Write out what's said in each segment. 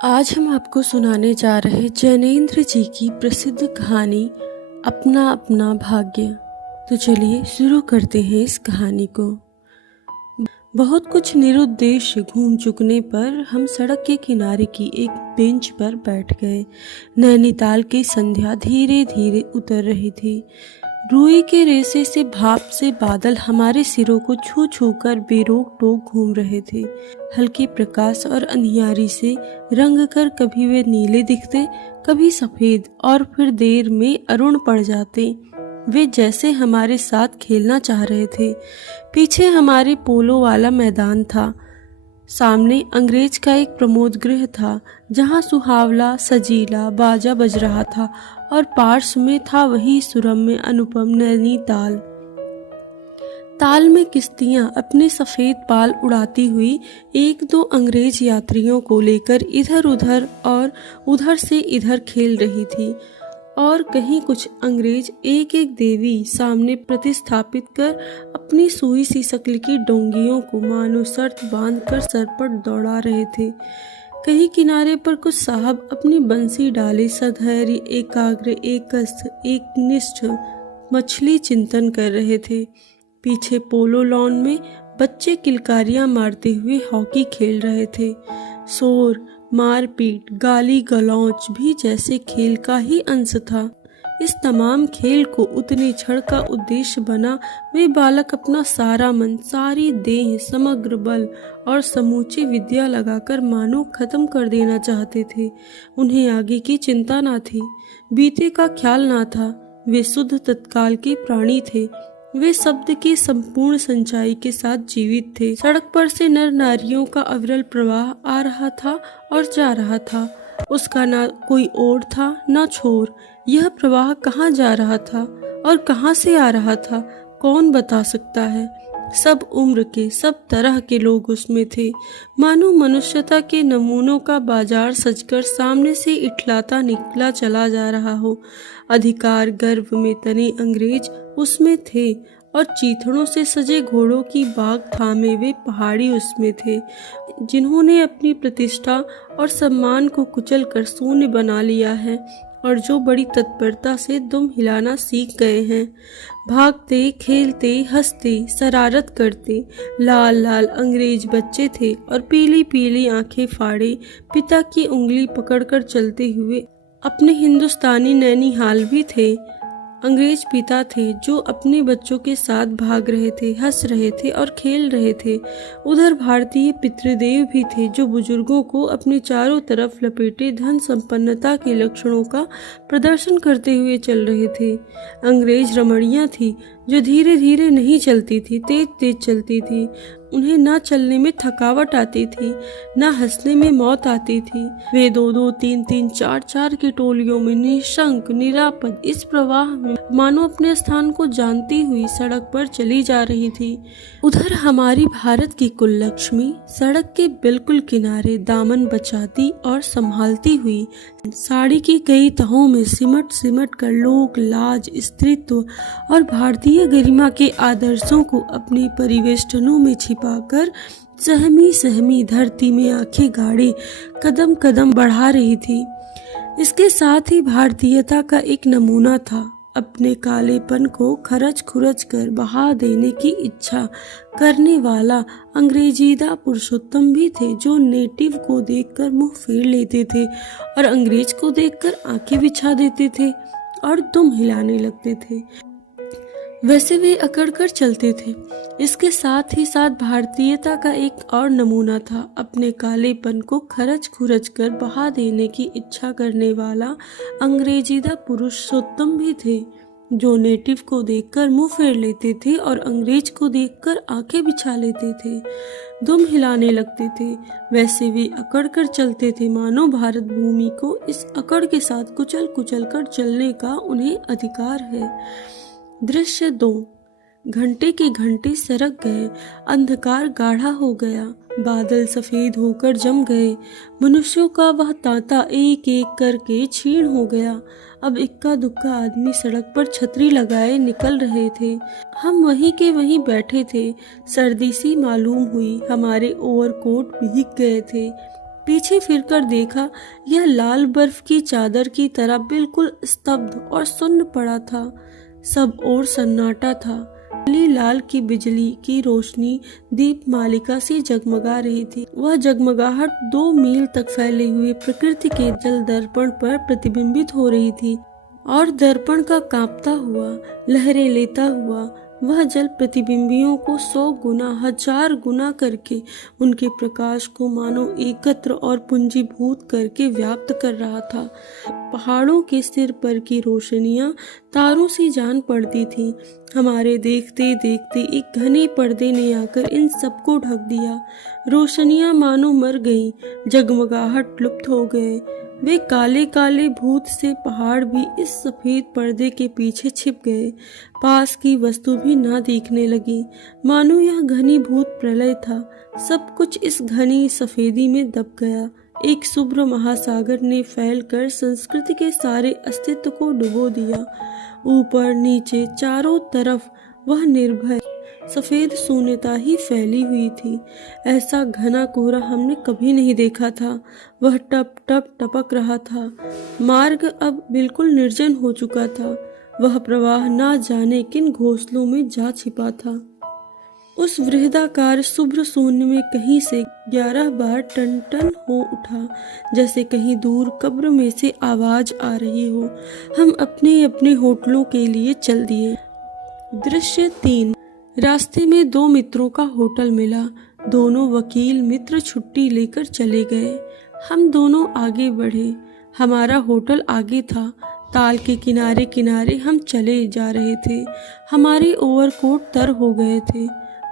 आज हम आपको सुनाने जा रहे जैनेंद्र जी की प्रसिद्ध कहानी अपना अपना भाग्य। तो चलिए शुरू करते हैं इस कहानी को। बहुत कुछ निरुद्देश्य घूम चुकने पर हम सड़क के किनारे की एक बेंच पर बैठ गए। नैनीताल की संध्या धीरे धीरे उतर रही थी। रुई के रेसे से भाप से बादल हमारे सिरों को छू छू कर बेरोक टोक घूम रहे थे। हल्के प्रकाश और अंधियारी से रंग कर कभी वे नीले दिखते, कभी सफेद, और फिर देर में अरुण पड़ जाते। वे जैसे हमारे साथ खेलना चाह रहे थे। पीछे हमारे पोलो वाला मैदान था। सामने अंग्रेज का एक प्रमोद गृह था, जहाँ सुहावला सजीला बाजा बज रहा था, और पार्श्व में था वही सुरम्य अनुपम नैनीताल। ताल में किश्तियां अपने सफेद पाल उड़ाती हुई एक दो अंग्रेज यात्रियों को लेकर इधर उधर और उधर से इधर खेल रही थी, और कहीं कुछ अंग्रेज एक एक देवी सामने प्रतिस्थापित कर अपनी सुई सी शक्ल की डोंगियों को मानो शर्त बांधकर सर पर दौड़ा रहे थे। कहीं किनारे पर कुछ साहब अपनी बंसी डाले सधैर्य एकाग्र एक निष्ठ मछली चिंतन कर रहे थे। पीछे पोलो लॉन में बच्चे किलकारियां मारते हुए हॉकी खेल रहे थे। शोर मारपीट गाली गलौच भी जैसे खेल का ही अंश था। इस तमाम खेल को उतने क्षण का उद्देश्य बना वे बालक अपना सारा मन, सारी देह, समग्र बल और समूची विद्या लगाकर मानो खत्म कर देना चाहते थे। उन्हें आगे की चिंता ना थी, बीते का ख्याल ना था। वे शुद्ध तत्काल के प्राणी थे। वे शब्द की संपूर्ण सच्चाई के साथ जीवित थे। सड़क पर से नर नारियों का अविरल प्रवाह आ रहा था और जा रहा था। उसका ना कोई ओर था ना छोर। यह प्रवाह कहाँ जा रहा था और कहाँ से आ रहा था, कौन बता सकता है। सब उम्र के, सब तरह के लोग उसमें थे। मानो मनुष्यता के नमूनों का बाजार सजकर सामने से इठलाता निकला चला जा रहा हो। अधिकार गर्व में तने अंग्रेज उसमें थे, और चीथड़ों से सजे घोड़ों की बाग थामे वे पहाड़ी उसमें थे, जिन्होंने अपनी प्रतिष्ठा और सम्मान को कुचल कर शून्य बना लिया है, और जो बड़ी तत्परता से दुम हिलाना सीख गए हैं। भागते खेलते हंसते शरारत करते लाल लाल अंग्रेज बच्चे थे, और पीली पीली आंखें फाड़े पिता की उंगली पकड़कर चलते हुए अपने हिंदुस्तानी नैनीहाल भी थे। अंग्रेज पिता थे जो अपने बच्चों के साथ भाग रहे थे, हंस रहे थे और खेल रहे थे। उधर भारतीय पितृदेव भी थे जो बुजुर्गों को अपने चारों तरफ लपेटे धन संपन्नता के लक्षणों का प्रदर्शन करते हुए चल रहे थे। अंग्रेज रमणियां थी जो धीरे धीरे नहीं चलती थी, तेज तेज चलती थी। उन्हें ना चलने में थकावट आती थी, ना हंसने में मौत आती थी। वे दो दो तीन तीन चार चार की टोलियों में निशंक निरापद इस प्रवाह में मानो अपने स्थान को जानती हुई सड़क पर चली जा रही थी। उधर हमारी भारत की कुल लक्ष्मी सड़क के बिल्कुल किनारे दामन बचाती और संभालती हुई साड़ी की कई तहों में सिमट सिमट कर लोक लाज, स्त्रीत्व और भारतीय गरिमा के आदर्शों को अपने परिवेष्टनों में छिपाकर सहमी सहमी धरती में आंखें गाड़े कदम कदम बढ़ा रही थी। इसके साथ ही भारतीयता का एक नमूना था। अपने कालेपन को खरच खुरच कर बहा देने की इच्छा करने वाला अंग्रेजीदा पुरुषोत्तम भी थे, जो नेटिव को देखकर मुंह फेर लेते थे और अंग्रेज को देखकर आंखें बिछा देते थे और दुम हिलाने लगते थे। वैसे वे अकड़ कर चलते थे। इसके साथ ही साथ भारतीयता का एक और नमूना था। अपने कालेपन को खरच खुरच कर बहा देने की इच्छा करने वाला अंग्रेजीदा पुरुषोत्तम भी थे, जो नेटिव को देखकर मुंह फेर लेते थे और अंग्रेज को देखकर आंखें बिछा लेते थे, दुम हिलाने लगते थे। वैसे वे अकड़ कर चलते थे मानो भारत भूमि को इस अकड़ के साथ कुचल कुचल कर चलने का उन्हें अधिकार है। दृश्य 2। घंटे के घंटे सरक गए, अंधकार गाढ़ा हो गया, बादल सफेद होकर जम गए, मनुष्यों का वह तांता एक एक करके क्षीण हो गया। अब इक्का दुक्का आदमी सड़क पर छतरी लगाए निकल रहे थे। हम वहीं के वहीं बैठे थे। सर्दी सी मालूम हुई, हमारे ओवरकोट भीग गए थे। पीछे फिरकर देखा, यह लाल बर्फ की चादर की तरह बिल्कुल स्तब्ध और सुन्न पड़ा था। सब ओर सन्नाटा था। नीली लाल की बिजली की रोशनी दीप मालिका से जगमगा रही थी। वह जगमगाहट 2 मील तक फैले हुए प्रकृति के जल दर्पण पर प्रतिबिंबित हो रही थी और दर्पण का कांपता हुआ, लहरें लेता हुआ वह जल प्रतिबिंबियों को 100 गुना 1000 गुना करके उनके प्रकाश को मानो एकत्र और पुंजीभूत करके व्याप्त कर रहा था। पहाड़ों के सिर पर की रोशनियां तारों सी जान पड़ती थी। हमारे देखते देखते एक घने पर्दे ने आकर इन सबको ढक दिया। रोशनियां मानो मर गईं, जगमगाहट लुप्त हो गए। वे काले काले भूत से पहाड़ भी इस सफेद पर्दे के पीछे छिप गए। पास की वस्तु भी ना दिखने लगी, मानो यह घनीभूत प्रलय था। सब कुछ इस घनी सफेदी में दब गया। एक शुभ्र महासागर ने फैलकर संस्कृति के सारे अस्तित्व को डुबो दिया। ऊपर नीचे चारों तरफ वह निर्भय सफेद शून्यता ही फैली हुई थी। ऐसा घना कोहरा हमने कभी नहीं देखा था। वह टप टप टपक रहा था। मार्ग अब बिल्कुल निर्जन हो चुका था। वह प्रवाह ना जाने किन घोंसलों में जा छिपा था। उस वृहदाकार शुभ्र शून्य में कहीं से 11 बार टन टन हो उठा, जैसे कहीं दूर कब्र में से आवाज आ रही हो। हम अपने अपने होटलों के लिए चल दिए। दृश्य 3। रास्ते में 2 मित्रों का होटल मिला। दोनों वकील मित्र छुट्टी लेकर चले गए। हम दोनों आगे बढ़े। हमारा होटल आगे था। ताल के किनारे किनारे हम चले जा रहे थे। हमारे ओवरकोट तर हो गए थे।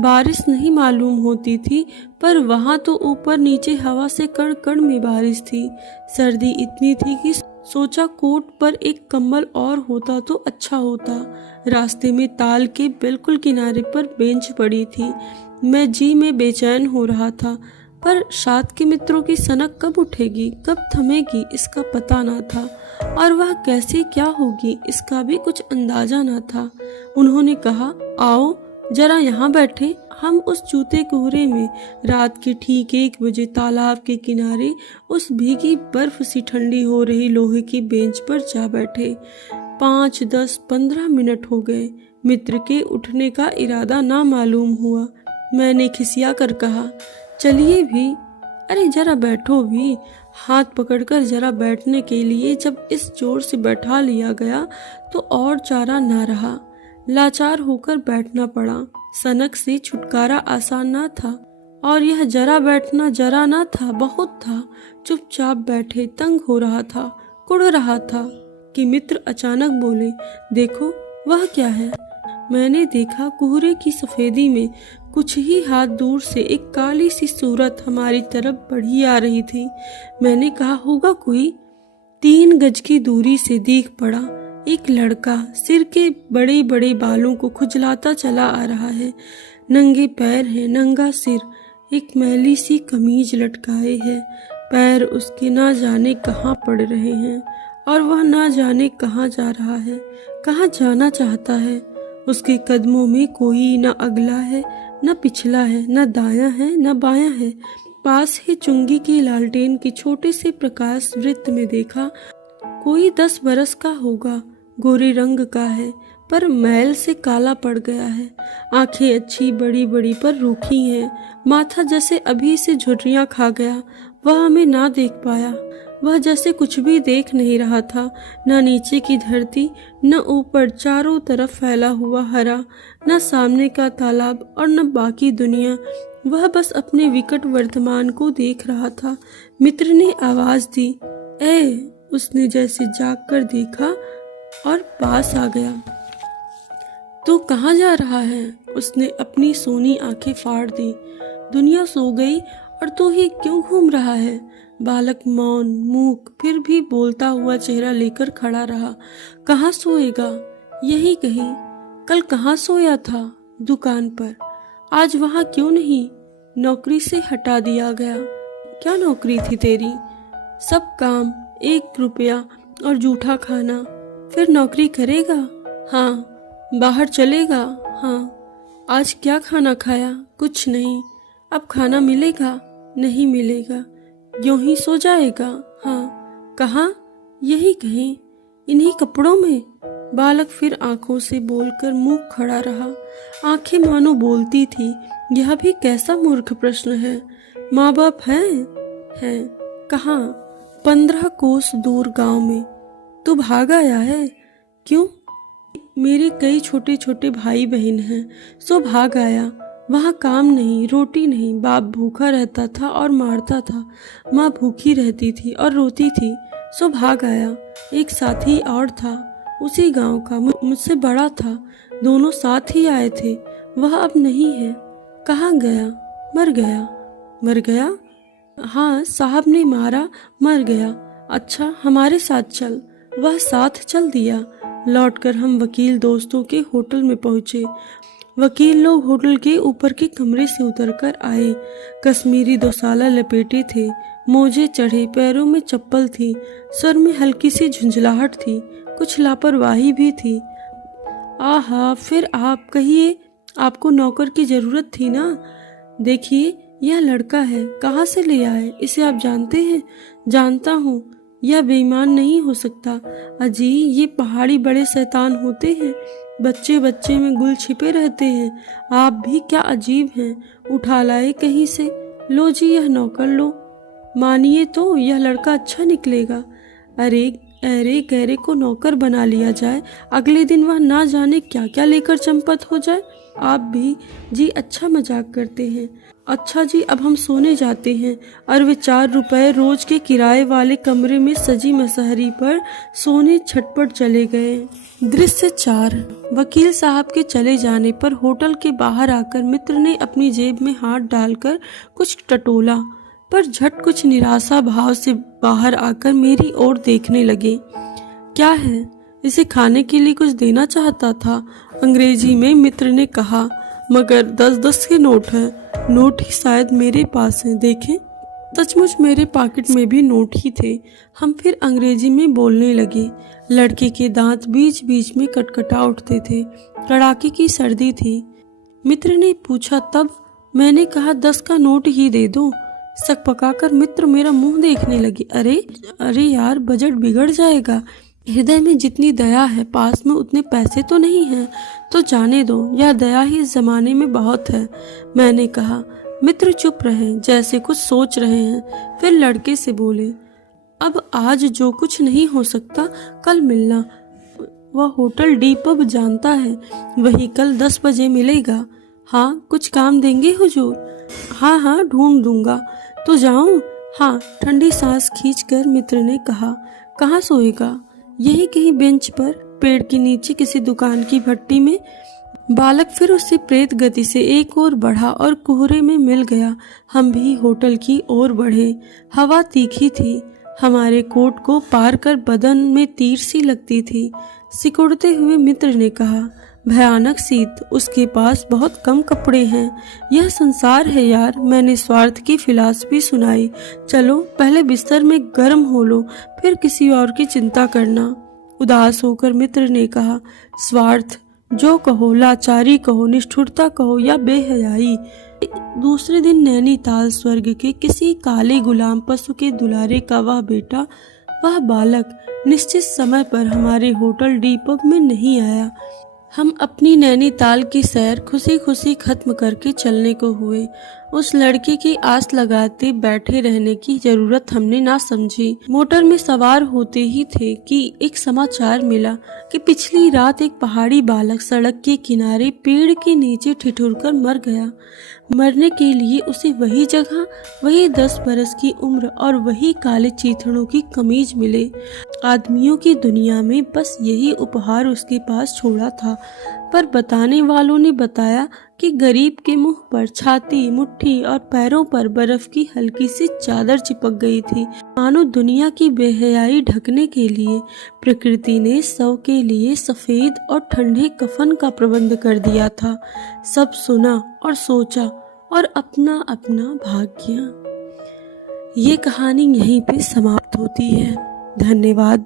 बारिश नहीं मालूम होती थी, पर वहां तो ऊपर नीचे हवा से कण कण में बारिश थी। सर्दी इतनी थी कि सोचा कोट पर एक कंबल और होता तो अच्छा होता। रास्ते में ताल के बिल्कुल किनारे पर बेंच पड़ी थी। मैं जी में बेचैन हो रहा था, पर साथ के मित्रों की सनक कब उठेगी, कब थमेगी, इसका पता ना था। और वह कैसे क्या होगी, इसका भी कुछ अंदाजा ना था। उन्होंने कहा, आओ जरा यहाँ बैठे। हम उस चूते कोहरे में रात के ठीक 1 बजे तालाब के किनारे उस भीगी बर्फ सी ठंडी हो रही लोहे की बेंच पर जा बैठे। 5, 10, 15 मिनट हो गए। मित्र के उठने का इरादा ना मालूम हुआ। मैंने खिसिया कर कहा, चलिए भी। अरे जरा बैठो भी। हाथ पकड़कर जरा बैठने के लिए जब इस जोर से बैठा लिया गया तो और चारा ना रहा। लाचार होकर बैठना पड़ा। सनक से छुटकारा आसान ना था, और यह जरा बैठना जरा ना था, बहुत था। चुपचाप बैठे, तंग हो रहा था, कुड़ रहा था कि मित्र अचानक बोले, देखो वह क्या है। मैंने देखा, कोहरे की सफेदी में कुछ ही हाथ दूर से एक काली सी सूरत हमारी तरफ बढ़ी आ रही थी। मैंने कहा, होगा कोई। 3 गज की दूरी से दिख पड़ा एक लड़का, सिर के बड़े बड़े बालों को खुजलाता चला आ रहा है। नंगे पैर हैं, नंगा सिर, एक मैली सी कमीज लटकाए है। पैर उसके ना जाने कहाँ पड़ रहे हैं, और वह ना जाने कहाँ जा रहा है, कहाँ जाना चाहता है। उसके कदमों में कोई न अगला है, न पिछला है, न दायां है, न बायां है। पास ही चुंगी की लालटेन के छोटे से प्रकाश वृत्त में देखा, कोई 10 बरस का होगा। गोरे रंग का है, पर मैल से काला पड़ गया है। आंखें अच्छी बड़ी बड़ी पर रूखी हैं। माथा जैसे अभी से झुर्रियां खा गया। वह हमें ना देख पाया। वह जैसे कुछ भी देख नहीं रहा था। न नीचे की धरती, न ऊपर चारों तरफ फैला हुआ हरा, न सामने का तालाब और न बाकी दुनिया। वह बस अपने विकट वर्तमान को देख रहा था। मित्र ने आवाज दी, ए। उसने जैसे जाग कर देखा और पास आ गया। तो कहाँ जा रहा है? उसने अपनी सोनी आंखें फाड़ दी। दुनिया सो गई और तू ही क्यों घूम रहा है? बालक मौन मूक फिर भी बोलता हुआ चेहरा लेकर खड़ा रहा। कहाँ सोएगा? यही कहीं। कल कहाँ सोया था? दुकान पर। आज वहाँ क्यों नहीं? नौकरी से हटा दिया गया। क्या नौकरी थी तेरी? सब काम, 1 रुपया और जूठा खाना। फिर नौकरी करेगा? हाँ। बाहर चलेगा? हाँ। आज क्या खाना खाया? कुछ नहीं। अब खाना मिलेगा? नहीं मिलेगा। यूं ही सो जाएगा? हाँ। कहाँ? यही कहीं, इन्हीं कपड़ों में? बालक फिर आंखों से बोलकर मुंह खड़ा रहा। आंखें मानो बोलती थी, यह भी कैसा मूर्ख प्रश्न है। माँ बाप हैं। कहाँ? 15 कोस दूर गांव में। तू भाग आया है? क्यों? मेरे कई छोटे छोटे भाई बहन हैं, सो भाग आया। वहाँ काम नहीं, रोटी नहीं, बाप भूखा रहता था और मारता था, माँ भूखी रहती थी और रोती थी, सो भाग आया। एक साथी और था, उसी गांव का, मुझसे बड़ा था, दोनों साथ ही आए थे। वह अब नहीं है। कहाँ गया? मर गया? हाँ, साहब ने मारा, मर गया। अच्छा, हमारे साथ चल। वह साथ चल दिया। लौटकर हम वकील दोस्तों के होटल में पहुंचे। वकील लोग होटल के ऊपर के कमरे से उतरकर आए। कश्मीरी दोसाला लपेटे थे, मोजे चढ़े, पैरों में चप्पल थी, सर में हल्की सी झुंझलाहट थी, कुछ लापरवाही भी थी। आहा, फिर आप कहिए, आपको नौकर की जरूरत थी ना? देखिए, यह लड़का है, कहाँ से ले आए? इसे आप जानते हैं? जानता हूँ, यह बेईमान नहीं हो सकता। अजी, ये पहाड़ी बड़े शैतान होते हैं, बच्चे बच्चे में गुल छिपे रहते हैं। आप भी क्या अजीब हैं, उठा लाए कहीं से। लो जी, यह नौकर लो। मानिए तो यह लड़का अच्छा निकलेगा। अरे अरे, गहरे को नौकर बना लिया जाए, अगले दिन वह ना जाने क्या क्या लेकर चंपत हो जाए। आप भी जी अच्छा मजाक करते हैं। अच्छा जी, अब हम सोने जाते हैं। और वे 4 रुपए रोज के किराए वाले कमरे में सजी मसहरी पर सोने छटपट चले गए। दृश्य 4। वकील साहब के चले जाने पर होटल के बाहर आकर मित्र ने अपनी जेब में हाथ डालकर कुछ टटोला, पर झट कुछ निराशा भाव से बाहर आकर मेरी ओर देखने लगे। क्या है? इसे खाने के लिए कुछ देना चाहता था, अंग्रेजी में मित्र ने कहा। मगर 10-10 के नोट है। नोट ही शायद मेरे पास है, देखें। सचमुच मेरे पॉकेट में भी नोट ही थे। हम फिर अंग्रेजी में बोलने लगे। लड़के के दांत बीच बीच में कटकटा उठते थे, कड़ाके की सर्दी थी। मित्र ने पूछा तब। मैंने कहा 10 का नोट ही दे दो। सक पकाकर मित्र मेरा मुंह देखने लगे। अरे यार, बजट बिगड़ जाएगा। हृदय में जितनी दया है, पास में उतने पैसे तो नहीं हैं। तो जाने दो, यह दया ही इस जमाने में बहुत है, मैंने कहा। मित्र चुप रहे, जैसे कुछ सोच रहे हैं। फिर लड़के से बोले, अब आज जो कुछ नहीं हो सकता, कल मिलना। वह होटल डी पब जानता है, वही कल 10 बजे मिलेगा। हाँ, कुछ काम देंगे हुजूर? हाँ, ढूंढ दूंगा। तो जाऊं? हाँ। ठंडी सांस खींचकर मित्र ने कहा। कहाँ सोएगा? यही कहीं बेंच पर, पेड़ के नीचे किसी दुकान की भट्टी में। बालक फिर उससे प्रेत गति से एक ओर बढ़ा और कोहरे में मिल गया। हम भी होटल की ओर बढ़े। हवा तीखी थी, हमारे कोट को पार कर बदन में तीर सी लगती थी। सिकुड़ते हुए मित्र ने कहा, भयानक शीत, उसके पास बहुत कम कपड़े हैं। यह संसार है यार, मैंने स्वार्थ की फिलॉसफी सुनाई। चलो पहले बिस्तर में गर्म हो लो, फिर किसी और की चिंता करना। उदास होकर मित्र ने कहा, स्वार्थ जो कहो, लाचारी कहो, निष्ठुरता कहो या बेहयाई। दूसरे दिन नैनीताल स्वर्ग के किसी काले गुलाम पशु के दुलारे का वह बेटा, वह बालक निश्चित समय पर हमारे होटल डी पब में नहीं आया। हम अपनी नैनीताल की सैर खुशी खुशी खत्म करके चलने को हुए। उस लड़के की आस लगाते बैठे रहने की जरूरत हमने ना समझी। मोटर में सवार होते ही थे कि एक समाचार मिला कि पिछली रात एक पहाड़ी बालक सड़क के किनारे पेड़ के नीचे ठिठुरकर मर गया। मरने के लिए उसे वही जगह, वही 10 बरस की उम्र और वही काले चीथड़ों की कमीज मिले। आदमियों की दुनिया में बस यही उपहार उसके पास छोड़ा था। पर बताने वालों ने बताया कि गरीब के मुंह पर, छाती, मुट्ठी और पैरों पर बर्फ की हल्की सी चादर चिपक गई थी। मानो दुनिया की बेहयाई ढकने के लिए प्रकृति ने शव के लिए सफेद और ठंडे कफन का प्रबंध कर दिया था। सब सुना और सोचा और अपना अपना भाग गया। ये कहानी यहीं पे समाप्त होती है। धन्यवाद।